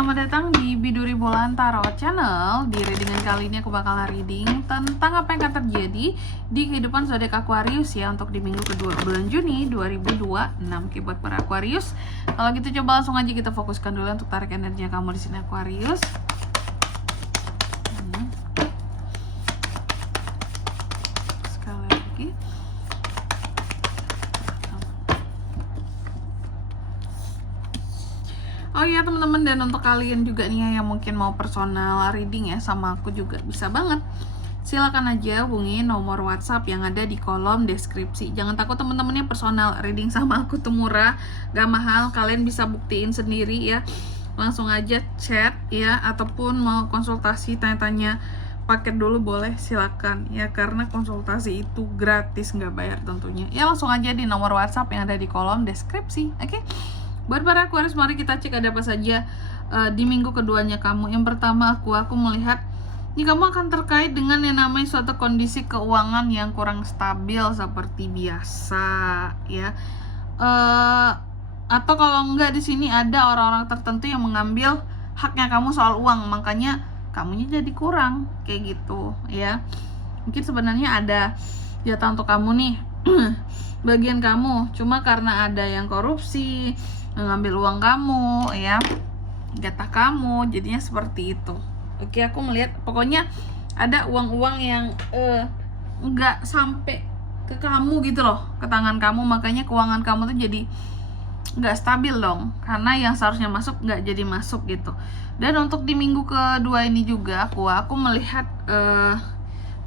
Selamat datang di Biduri Bulan Tarot Channel. Di readingan kali ini aku bakal reading tentang apa yang akan terjadi di kehidupan zodiak Aquarius ya untuk di minggu kedua bulan Juni 2026. Buat para Aquarius, kalau gitu coba langsung aja kita fokuskan dulu untuk tarik energinya kamu di sini Aquarius. Sekali lagi. Oh iya teman-teman, dan untuk kalian juga nih yang mungkin mau personal reading ya sama aku juga bisa banget. Silakan aja hubungi nomor WhatsApp yang ada di kolom deskripsi. Jangan takut teman-teman, yang personal reading sama aku tuh murah, gak mahal. Kalian bisa buktiin sendiri ya. Langsung aja chat ya, ataupun mau konsultasi tanya-tanya paket dulu boleh, silakan ya, karena konsultasi itu gratis, nggak bayar tentunya. Ya langsung aja di nomor WhatsApp yang ada di kolom deskripsi. Oke. Buat para Aquarius, mari kita cek ada apa saja di minggu keduanya kamu. Yang pertama aku melihat ini kamu akan terkait dengan yang namanya suatu kondisi keuangan yang kurang stabil seperti biasa ya. Atau kalau enggak, di sini ada orang-orang tertentu yang mengambil haknya kamu soal uang, makanya kamunya jadi kurang kayak gitu ya. Mungkin sebenarnya ada jatah untuk kamu nih bagian kamu, cuma karena ada yang korupsi mengambil uang kamu ya, jatah kamu, jadinya seperti itu. Oke, aku melihat pokoknya ada uang-uang yang nggak sampai ke kamu gitu loh, ke tangan kamu, makanya keuangan kamu tuh jadi nggak stabil dong, karena yang seharusnya masuk nggak jadi masuk gitu. Dan untuk di minggu kedua ini juga aku melihat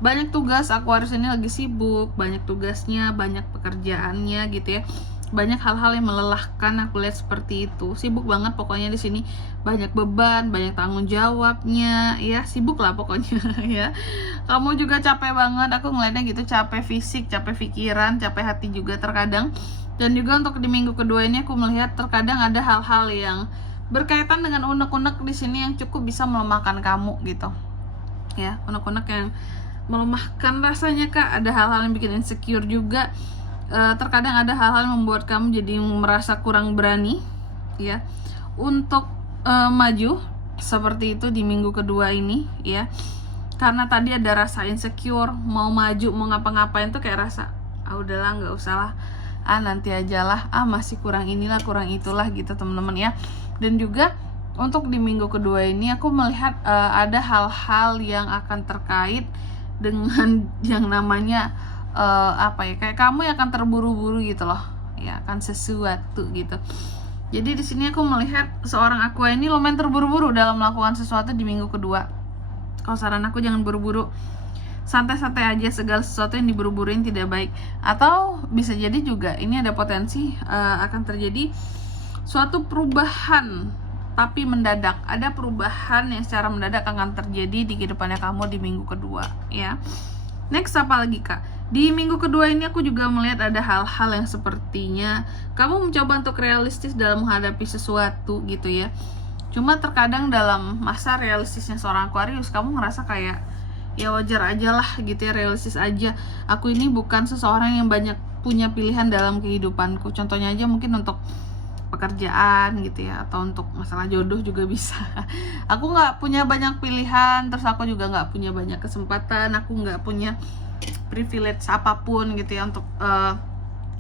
banyak tugas. Aquarius ini lagi sibuk, banyak tugasnya, banyak pekerjaannya gitu ya, banyak hal-hal yang melelahkan. Aku lihat seperti itu, sibuk banget pokoknya di sini, banyak beban, banyak tanggung jawabnya ya, sibuk lah pokoknya ya. Kamu juga capek banget, aku ngeliatnya gitu, capek fisik, capek pikiran, capek hati juga terkadang. Dan juga untuk di minggu kedua ini aku melihat terkadang ada hal-hal yang berkaitan dengan unek-unek di sini yang cukup bisa melemahkan kamu gitu ya, unek-unek yang melemahkan rasanya Kak. Ada hal-hal yang bikin insecure juga. Terkadang ada hal-hal yang membuat kamu jadi merasa kurang berani ya untuk maju seperti itu di minggu kedua ini ya, karena tadi ada rasa insecure, mau maju mau ngapa-ngapain tuh kayak rasa udahlah nggak usah lah, nanti aja lah, masih kurang inilah kurang itulah gitu teman-teman ya. Dan juga untuk di minggu kedua ini aku melihat ada hal-hal yang akan terkait dengan yang namanya kayak kamu yang akan terburu-buru gitu loh ya, akan sesuatu gitu. Jadi di sini aku melihat seorang Aqua ini lumayan terburu-buru dalam melakukan sesuatu di minggu kedua. Kalau saran aku jangan buru-buru, santai-santai aja, segala sesuatu yang diburu-buruin tidak baik. Atau bisa jadi juga ini ada potensi akan terjadi suatu perubahan tapi mendadak. Ada perubahan yang secara mendadak akan terjadi di kehidupannya kamu di minggu kedua ya. Next apa lagi Kak? Di minggu kedua ini aku juga melihat ada hal-hal yang sepertinya kamu mencoba untuk realistis dalam menghadapi sesuatu gitu ya. Cuma terkadang dalam masa realistisnya seorang Aquarius, kamu ngerasa kayak ya wajar aja lah gitu ya, realistis aja. Aku ini bukan seseorang yang banyak punya pilihan dalam kehidupanku. Contohnya aja mungkin untuk pekerjaan gitu ya, atau untuk masalah jodoh juga bisa. Aku nggak punya banyak pilihan, terus aku juga nggak punya banyak kesempatan, aku nggak punya privilege apapun gitu ya untuk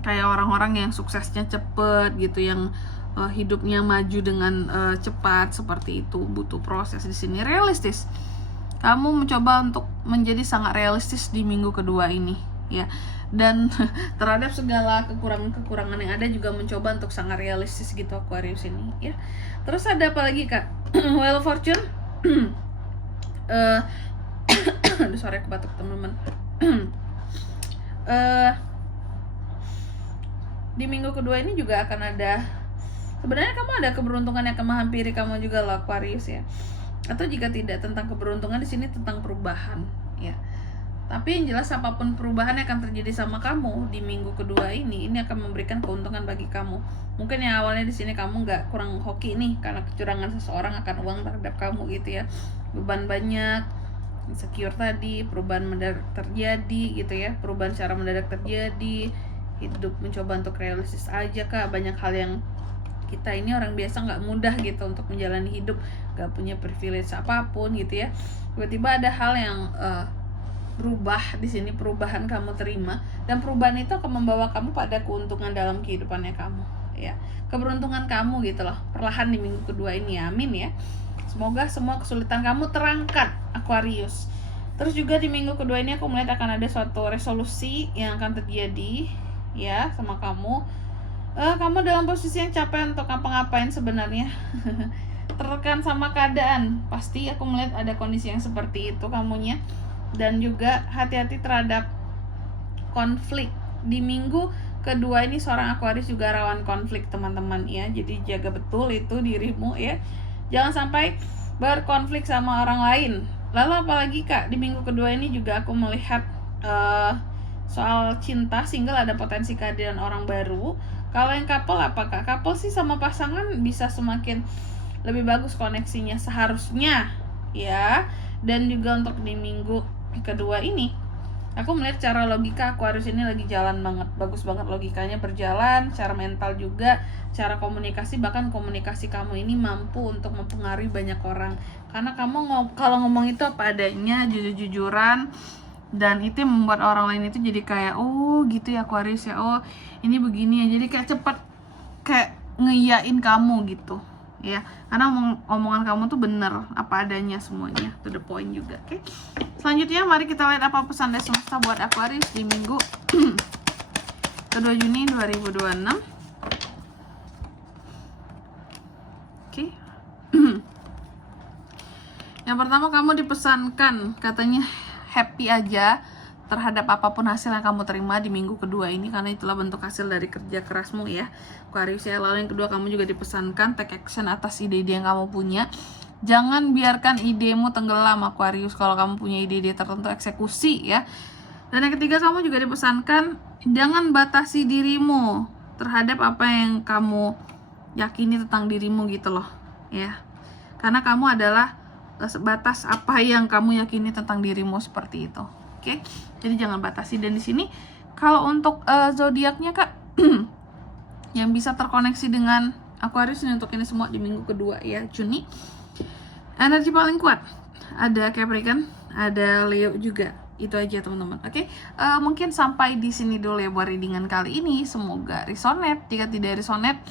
kayak orang-orang yang suksesnya cepet gitu, yang hidupnya maju dengan cepat seperti itu. Butuh proses. Di sini realistis. Kamu mencoba untuk menjadi sangat realistis di minggu kedua ini ya, dan terhadap segala kekurangan-kekurangan yang ada juga mencoba untuk sangat realistis gitu Aquarius ini ya. Terus ada apa lagi Kak? Wheel of Fortune. Aduh, sorry aku batuk teman-teman. Di minggu kedua ini juga akan ada, sebenarnya kamu ada keberuntungan yang akan menghampiri kamu juga loh Aquarius ya. Atau jika tidak tentang keberuntungan, di sini tentang perubahan ya. Tapi yang jelas apapun perubahan yang akan terjadi sama kamu di minggu kedua ini akan memberikan keuntungan bagi kamu. Mungkin yang awalnya di sini kamu nggak, kurang hoki nih karena kecurangan seseorang akan uang terhadap kamu gitu ya. Beban banyak, insecure tadi, perubahan mendadak terjadi gitu ya. Perubahan secara mendadak terjadi, hidup mencoba untuk realistis aja Kak. Banyak hal yang kita ini orang biasa nggak mudah gitu untuk menjalani hidup, nggak punya privilege apapun gitu ya. Tiba-tiba ada hal yang berubah di sini, perubahan kamu terima, dan perubahan itu akan membawa kamu pada keuntungan dalam kehidupannya kamu ya, keberuntungan kamu gitu loh, perlahan di minggu kedua ini. Amin ya. Semoga semua kesulitan kamu terangkat, Aquarius. Terus juga di minggu kedua ini aku melihat akan ada suatu resolusi yang akan terjadi ya sama kamu. Kamu dalam posisi yang capek untuk ngapa-ngapain sebenarnya. Tertekan sama keadaan, pasti aku melihat ada kondisi yang seperti itu kamunya. Dan juga hati-hati terhadap konflik. Di minggu kedua ini seorang Aquarius juga rawan konflik teman-teman ya, jadi jaga betul itu dirimu ya, jangan sampai berkonflik sama orang lain. Lalu apalagi Kak, di minggu kedua ini juga aku melihat soal cinta, single ada potensi kehadiran orang baru. Kalau yang couple apa Kak? Couple sih sama pasangan bisa semakin lebih bagus koneksinya seharusnya ya. Dan juga untuk di minggu kedua ini aku melihat cara logika Aquarius ini lagi jalan banget, bagus banget logikanya berjalan, cara mental juga, cara komunikasi, bahkan komunikasi kamu ini mampu untuk mempengaruhi banyak orang. Karena kamu kalau ngomong itu apa adanya, jujur-jujuran, dan itu yang membuat orang lain itu jadi kayak, oh gitu ya Aquarius ya, oh ini begini ya, jadi kayak cepet kayak ngeiyain kamu gitu ya, karena omongan kamu tuh bener apa adanya semuanya, to the point juga. Oke. Selanjutnya mari kita lihat apa pesan dari semesta buat Aquarius di minggu kedua Juni 2026. Oke. Yang pertama, kamu dipesankan katanya happy aja terhadap apapun hasil yang kamu terima di minggu kedua ini, karena itulah bentuk hasil dari kerja kerasmu ya Aquarius ya. Lalu yang kedua, kamu juga dipesankan take action atas ide-ide yang kamu punya. Jangan biarkan idemu tenggelam Aquarius. Kalau kamu punya ide-ide tertentu, eksekusi ya. Dan yang ketiga, kamu juga dipesankan jangan batasi dirimu terhadap apa yang kamu yakini tentang dirimu gitu loh ya, karena kamu adalah sebatas apa yang kamu yakini tentang dirimu, seperti itu. Oke, jadi jangan batasi. Dan di sini kalau untuk zodiaknya Kak, yang bisa terkoneksi dengan Aquarius ini untuk ini semua di minggu kedua ya Juni, energi paling kuat ada Capricorn, ada Leo juga. Itu aja teman-teman. Oke, mungkin sampai di sini dulu ya buat readingan kali ini. Semoga resonate. Jika tidak resonate,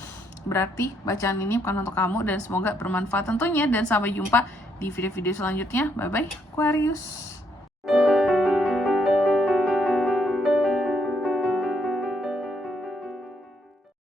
berarti bacaan ini bukan untuk kamu, dan semoga bermanfaat tentunya. Dan sampai jumpa di video-video selanjutnya. Bye bye Aquarius.